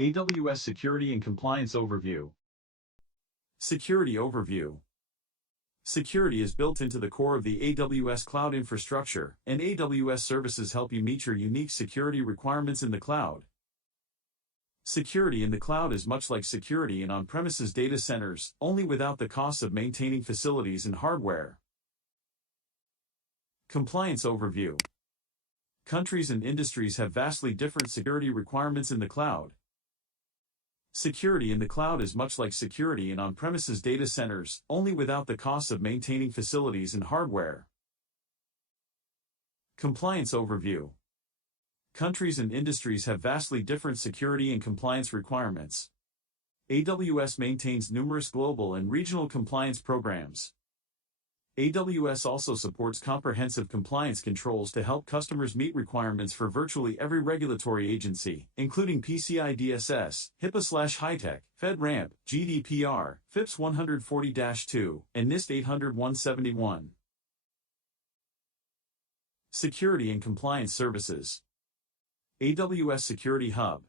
AWS Security and Compliance Overview. Security Overview. Security is built into the core of the AWS cloud infrastructure, and AWS services help you meet your unique security requirements in the cloud. Security in the cloud is much like security in on-premises data centers, only without the costs of maintaining facilities and hardware. Compliance Overview. Countries and industries have vastly different security requirements in the cloud. Security in the cloud is much like security in on-premises data centers, only without the costs of maintaining facilities and hardware. Compliance Overview. Countries and industries have vastly different security and compliance requirements. AWS maintains numerous global and regional compliance programs. AWS also supports comprehensive compliance controls to help customers meet requirements for virtually every regulatory agency, including PCI DSS, HIPAA/HITECH, FedRAMP, GDPR, FIPS 140-2, and NIST 800-171. Security and Compliance Services. AWS Security Hub.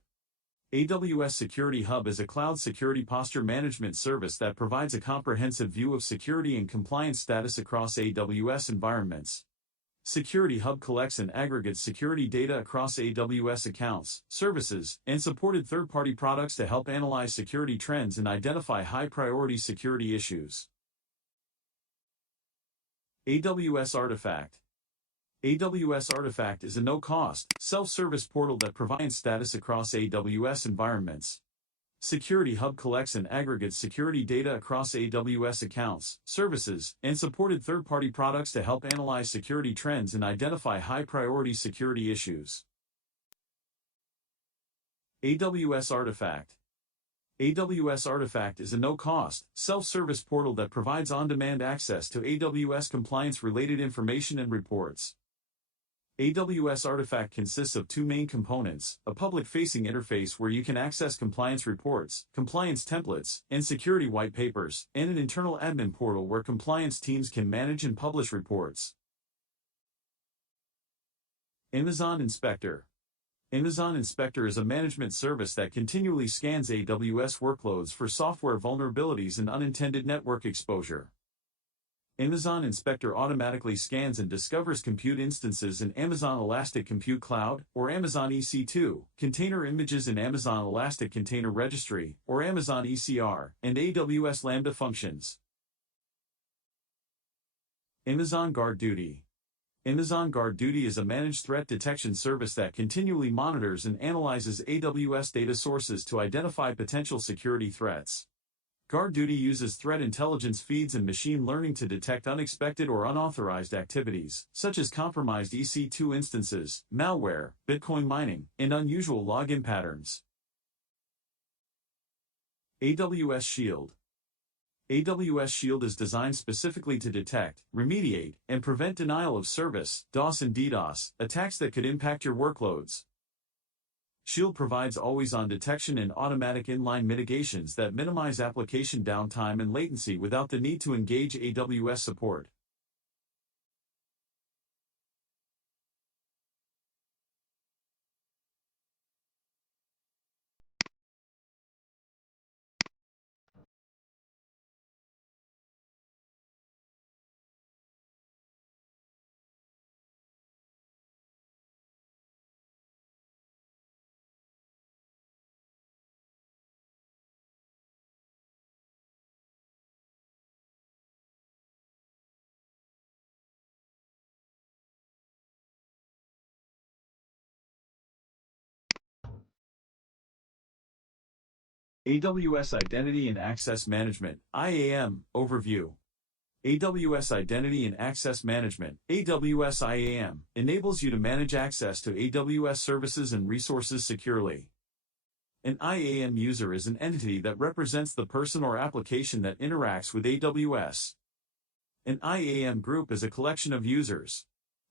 AWS Security Hub is a cloud security posture management service that provides a comprehensive view of security and compliance status across AWS environments. Security Hub collects and aggregates security data across AWS accounts, services, and supported third-party products to help analyze security trends and identify high-priority security issues. AWS Artifact. AWS Artifact is a no-cost, self-service portal that provides status across AWS environments. Security Hub collects and aggregates security data across AWS accounts, services, and supported third-party products to help analyze security trends and identify high-priority security issues. AWS Artifact. AWS Artifact is a no-cost, self-service portal that provides on-demand access to AWS compliance-related information and reports. AWS Artifact consists of two main components: a public-facing interface where you can access compliance reports, compliance templates, and security white papers, and an internal admin portal where compliance teams can manage and publish reports. Amazon Inspector. Amazon Inspector is a management service that continually scans AWS workloads for software vulnerabilities and unintended network exposure. Amazon Inspector automatically scans and discovers compute instances in Amazon Elastic Compute Cloud, or Amazon EC2, container images in Amazon Elastic Container Registry, or Amazon ECR, and AWS Lambda functions. Amazon Guard Duty. Amazon Guard Duty is a managed threat detection service that continually monitors and analyzes AWS data sources to identify potential security threats. Guard Duty uses threat intelligence feeds and machine learning to detect unexpected or unauthorized activities, such as compromised EC2 instances, malware, Bitcoin mining, and unusual login patterns. AWS Shield. AWS Shield is designed specifically to detect, remediate, and prevent denial of service, DOS and DDoS, attacks that could impact your workloads. Shield provides always-on detection and automatic inline mitigations that minimize application downtime and latency without the need to engage AWS support. AWS Identity and Access Management, IAM, Overview. AWS Identity and Access Management, AWS IAM, enables you to manage access to AWS services and resources securely. An IAM user is an entity that represents the person or application that interacts with AWS. An IAM group is a collection of users.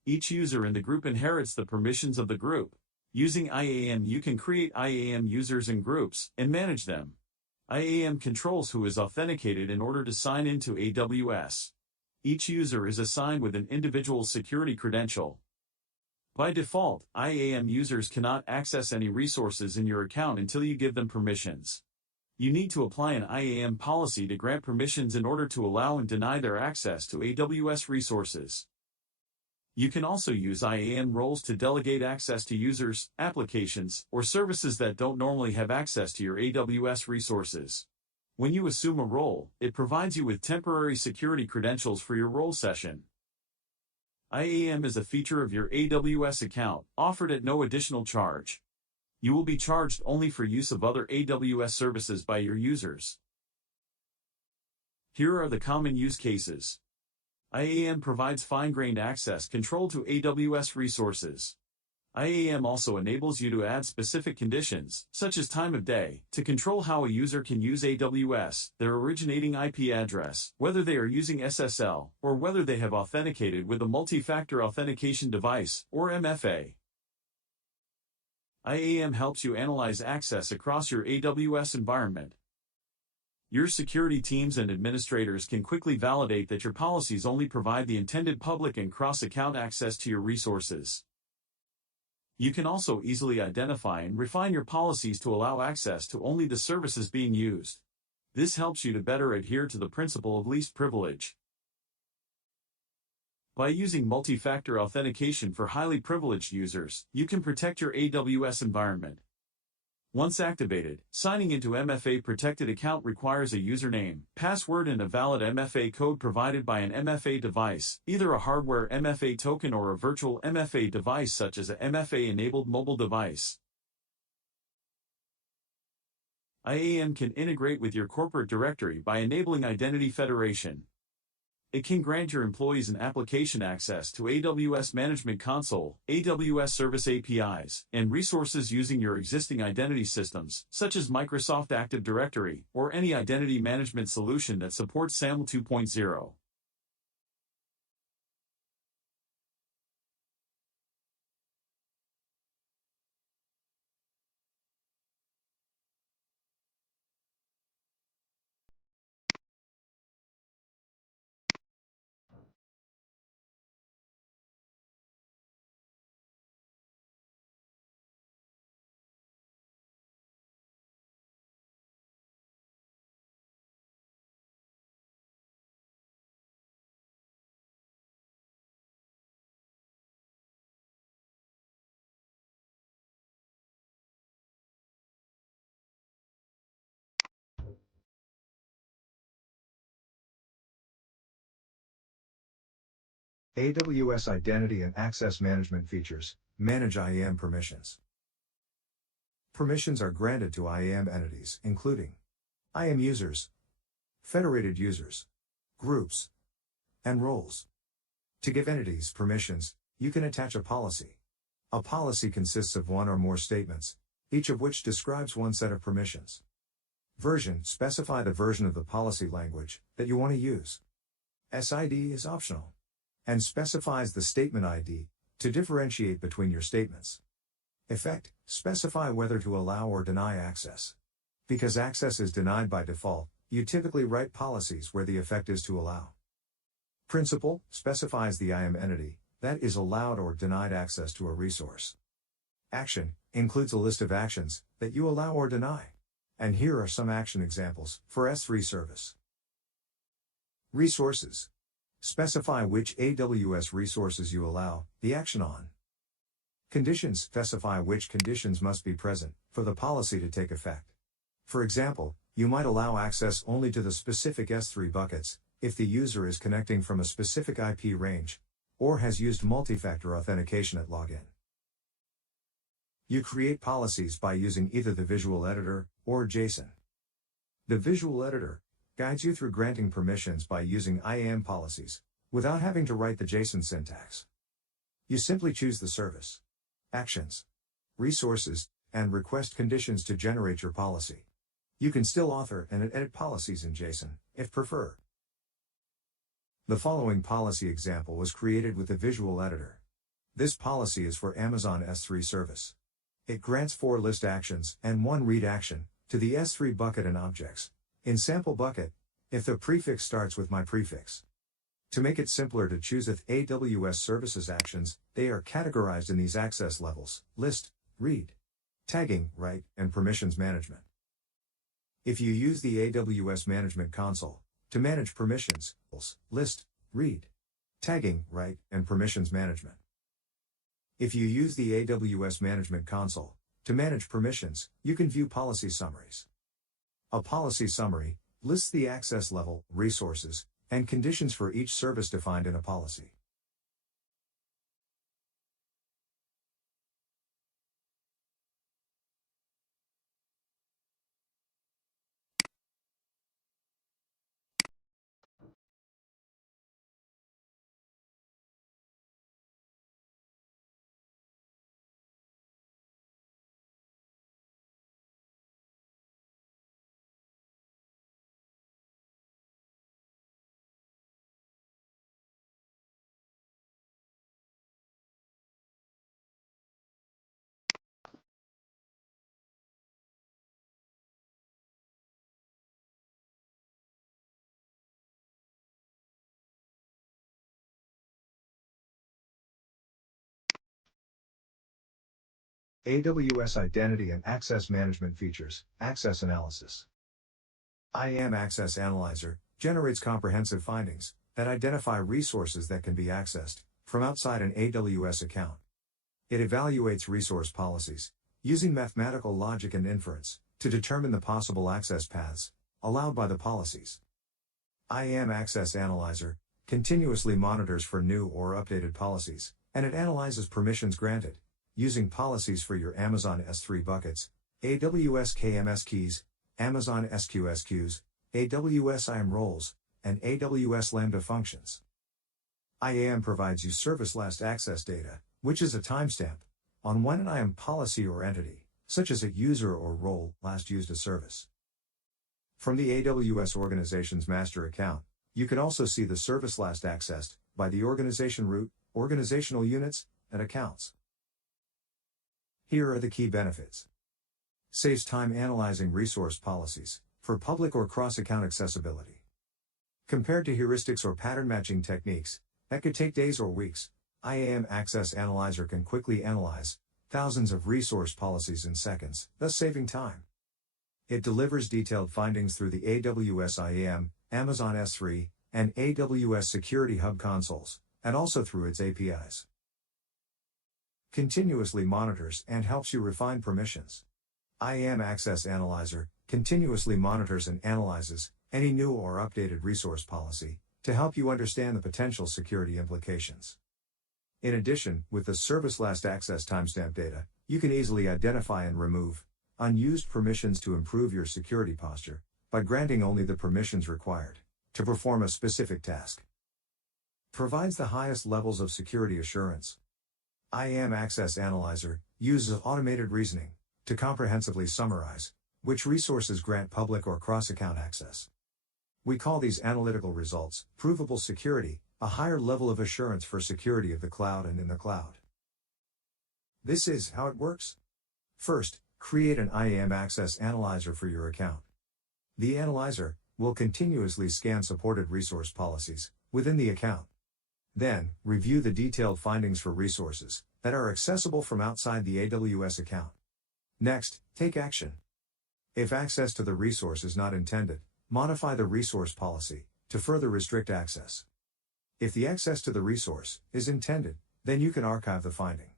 Each user in the group inherits the permissions of the group. Using IAM, you can create IAM users and groups, and manage them. IAM controls who is authenticated in order to sign into AWS. Each user is assigned with an individual security credential. By default, IAM users cannot access any resources in your account until you give them permissions. You need to apply an IAM policy to grant permissions in order to allow and deny their access to AWS resources. You can also use IAM roles to delegate access to users, applications, or services that don't normally have access to your AWS resources. When you assume a role, it provides you with temporary security credentials for your role session. IAM is a feature of your AWS account, offered at no additional charge. You will be charged only for use of other AWS services by your users. Here are the common use cases. IAM provides fine-grained access control to AWS resources. IAM also enables you to add specific conditions, such as time of day, to control how a user can use AWS, their originating IP address, whether they are using SSL, or whether they have authenticated with a multi-factor authentication device, or MFA. IAM helps you analyze access across your AWS environment. Your security teams and administrators can quickly validate that your policies only provide the intended public and cross-account access to your resources. You can also easily identify and refine your policies to allow access to only the services being used. This helps you to better adhere to the principle of least privilege. By using multi-factor authentication for highly privileged users, you can protect your AWS environment. Once activated, signing into MFA-protected account requires a username, password and a valid MFA code provided by an MFA device, either a hardware MFA token or a virtual MFA device such as a MFA-enabled mobile device. IAM can integrate with your corporate directory by enabling identity federation. It can grant your employees and application access to AWS Management Console, AWS Service APIs, and resources using your existing identity systems, such as Microsoft Active Directory, or any identity management solution that supports SAML 2.0. AWS Identity and Access Management Features, manage IAM permissions. Permissions are granted to IAM entities, including IAM users, federated users, groups, and roles. To give entities permissions, you can attach a policy. A policy consists of one or more statements, each of which describes one set of permissions. Version, specify the version of the policy language that you want to use. SID is optional and specifies the statement ID to differentiate between your statements. Effect, specify whether to allow or deny access. Because access is denied by default, you typically write policies where the effect is to allow. Principal, specifies the IAM entity that is allowed or denied access to a resource. Action, includes a list of actions that you allow or deny. And here are some action examples for S3 service. Resources. Specify which AWS resources you allow the action on. Conditions, specify which conditions must be present for the policy to take effect. For example, you might allow access only to the specific S3 buckets if the user is connecting from a specific IP range or has used multi-factor authentication at login. You create policies by using either the visual editor or JSON. The visual editor guides you through granting permissions by using IAM policies, without having to write the JSON syntax. You simply choose the service, actions, resources, and request conditions to generate your policy. You can still author and edit policies in JSON, if preferred. The following policy example was created with the visual editor. This policy is for Amazon S3 service. It grants 4 list actions and 1 read action to the S3 bucket and objects. In sample bucket, if the prefix starts with my prefix. To make it simpler to choose AWS services actions, they are categorized in these access levels: list, read, tagging, write, and permissions management. If you use the AWS Management Console to manage permissions, list, read, tagging, write, and permissions management. If you use the AWS Management Console to manage permissions, you can view policy summaries. A policy summary lists the access level, resources, and conditions for each service defined in a policy. AWS Identity and Access Management Features, Access Analysis. IAM Access Analyzer generates comprehensive findings that identify resources that can be accessed from outside an AWS account. It evaluates resource policies using mathematical logic and inference to determine the possible access paths allowed by the policies. IAM Access Analyzer continuously monitors for new or updated policies, and it analyzes permissions granted using policies for your Amazon S3 buckets, AWS KMS keys, Amazon SQS queues, AWS IAM roles, and AWS Lambda functions. IAM provides you service last access data, which is a timestamp on when an IAM policy or entity, such as a user or role, last used a service. From the AWS organization's master account, you can also see the service last accessed by the organization root, organizational units, and accounts. Here are the key benefits. Saves time analyzing resource policies for public or cross-account accessibility. Compared to heuristics or pattern matching techniques that could take days or weeks, IAM Access Analyzer can quickly analyze thousands of resource policies in seconds, thus saving time. It delivers detailed findings through the AWS IAM, Amazon S3, and AWS Security Hub consoles, and also through its APIs. Continuously monitors and helps you refine permissions. IAM Access Analyzer continuously monitors and analyzes any new or updated resource policy to help you understand the potential security implications. In addition, with the service last access timestamp data, you can easily identify and remove unused permissions to improve your security posture by granting only the permissions required to perform a specific task. Provides the highest levels of security assurance. IAM Access Analyzer uses automated reasoning to comprehensively summarize which resources grant public or cross-account access. We call these analytical results provable security, a higher level of assurance for security of the cloud and in the cloud. This is how it works. First, create an IAM Access Analyzer for your account. The analyzer will continuously scan supported resource policies within the account. Then, review the detailed findings for resources that are accessible from outside the AWS account. Next, take action. If access to the resource is not intended, modify the resource policy to further restrict access. If the access to the resource is intended, then you can archive the finding.